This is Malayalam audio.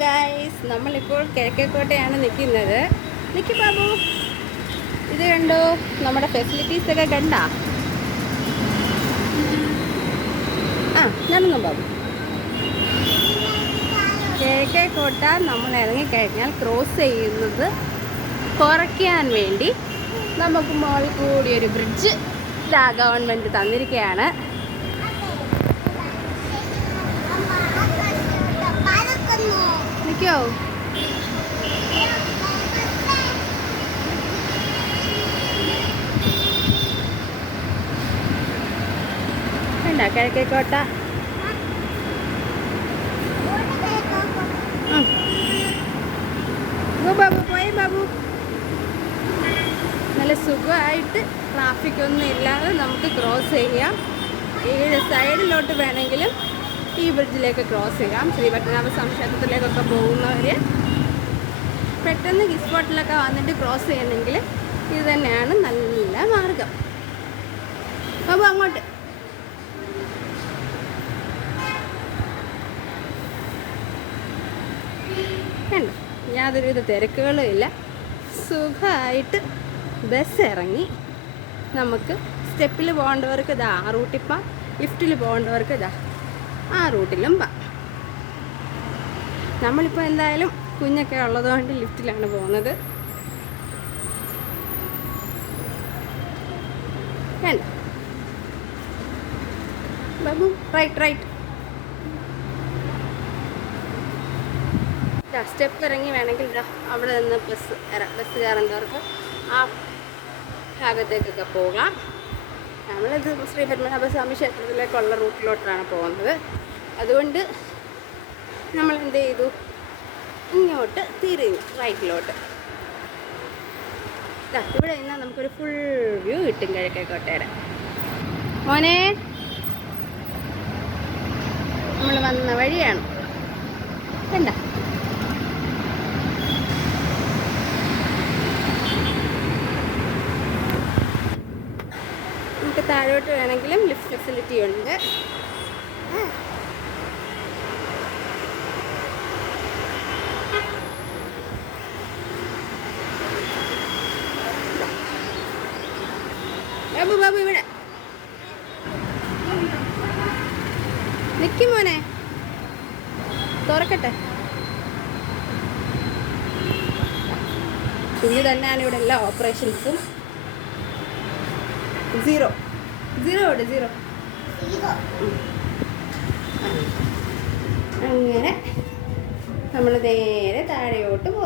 ഗൈസ്, നമ്മളിപ്പോൾ കിഴക്കേക്കോട്ടയാണ് നിൽക്കുന്നത്. നിൽക്കി ബാബു, ഇത് കണ്ടോ, നമ്മുടെ ഫെസിലിറ്റീസൊക്കെ കണ്ട. നടന്നു ബാബു. കിഴക്കേക്കോട്ട നമ്മൾ ഇറങ്ങിക്കഴിഞ്ഞാൽ ക്രോസ് ചെയ്യുന്നത് കുറയ്ക്കാൻ വേണ്ടി നമുക്ക് മുകളിൽ കൂടി ഒരു ബ്രിഡ്ജ് ഗവൺമെൻറ് തന്നിരിക്കുകയാണ്. നിൽക്കോ? വേണ്ട കിഴക്കേക്കോട്ട. ബാബു പോയി ബാബു. നല്ല സുഖമായിട്ട് ട്രാഫിക്കൊന്നും ഇല്ലാതെ നമുക്ക് ക്രോസ് ചെയ്യാം. ഈ സൈഡിലോട്ട് വേണമെങ്കിലും ഈ ബ്രിഡ്ജിലേക്ക് ക്രോസ് ചെയ്യാം. ശ്രീപത്മനാഭസ്വാമി ക്ഷേത്രത്തിലേക്കൊക്കെ പോകുന്നവർ പെട്ടെന്ന് സ്പോട്ടിലൊക്കെ വന്നിട്ട് ക്രോസ് ചെയ്യണമെങ്കിൽ ഇത് തന്നെയാണ് നല്ല മാർഗം. ബാബു അങ്ങോട്ട്. കണ്ടോ, യാതൊരുവിധ തിരക്കുകളും ഇല്ല. സുഖമായിട്ട് ബസ് ഇറങ്ങി നമുക്ക് സ്റ്റെപ്പിൽ പോകേണ്ടവർക്ക് ഇതാ ആ റൂട്ടിൽ പോകാം, ലിഫ്റ്റിൽ പോകേണ്ടവർക്ക് ഇതാ ആ റൂട്ടിലും പോകാം. നമ്മളിപ്പോൾ എന്തായാലും കുഞ്ഞൊക്കെ ഉള്ളതുകൊണ്ട് ലിഫ്റ്റിലാണ് പോകുന്നത്. വേണ്ട ബാബു, റൈറ്റ്. സ്റ്റെപ്പ് ഇറങ്ങി വേണമെങ്കിൽ അവിടെ നിന്ന് ബസ് കയറേണ്ടവർക്ക് ആ ഭാഗത്തേക്കൊക്കെ പോകാം. നമ്മളിത് ശ്രീപത്മനാഭസ്വാമി ക്ഷേത്രത്തിലേക്കുള്ള റൂട്ടിലോട്ടാണ് പോകുന്നത്. അതുകൊണ്ട് നമ്മൾ എന്ത് ചെയ്തു, ഇങ്ങോട്ട് തിരിഞ്ഞു റൈറ്റിലോട്ട്. ഇവിടെ നിന്നാൽ നമുക്കൊരു ഫുൾ വ്യൂ കിട്ടും കിഴക്കേക്കോട്ടയുടെ. മോനെ, നമ്മൾ വന്ന വഴിയാണ്. കണ്ട, നമുക്ക് താഴോട്ട് വേണമെങ്കിലും ലിഫ്റ്റ് ഫെസിലിറ്റി ഉണ്ട്. ബാബു ഇവിടെ നിൽക്കും മോനെ, തുറക്കട്ടെ. കുഞ്ഞു തന്നെയാണ് ഇവിടെ എല്ലാ ഓപ്പറേഷൻസും. സീറോ അങ്ങനെ നമ്മൾ നേരെ താഴെയോട്ട് പോകും.